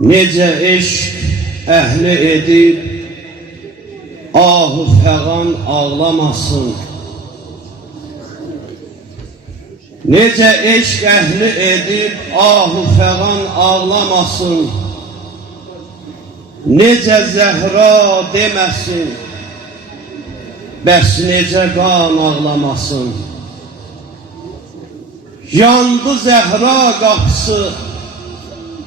Necə eşq əhli edib ahı fəğan ağlamasın. Necə eşq əhli edib ahı fəğan ağlamasın. Necə Zəhra deməsin, bəs necə qan ağlamasın. Yandı Zəhra qapısı,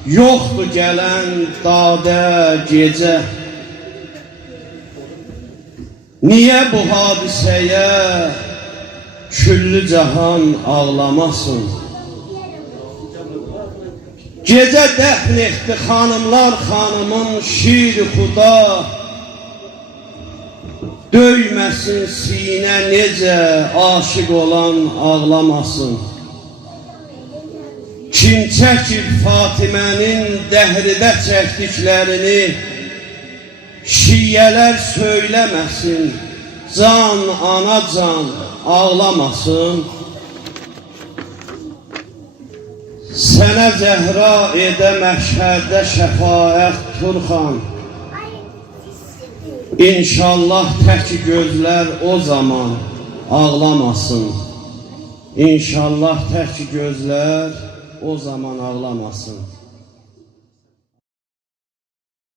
yoxdur gələn dadə gecə. Niyə bu hadisəyə küllü cahan ağlamasın? Gecə dəfn etdi xanımlar xanımın şiir-i xuda. Döyməsin sinə necə aşık olan ağlamasın. Kim çəkib Fatimənin dəhridə çəkdiklərini, şiyyələr söyləməsin, can ana can ağlamasın. Sənə Zəhra edə məşhərdə şəfaət Turxan. İnşallah tək gözlər o zaman ağlamasın. İnşallah tək gözlər o zaman ağlamasın.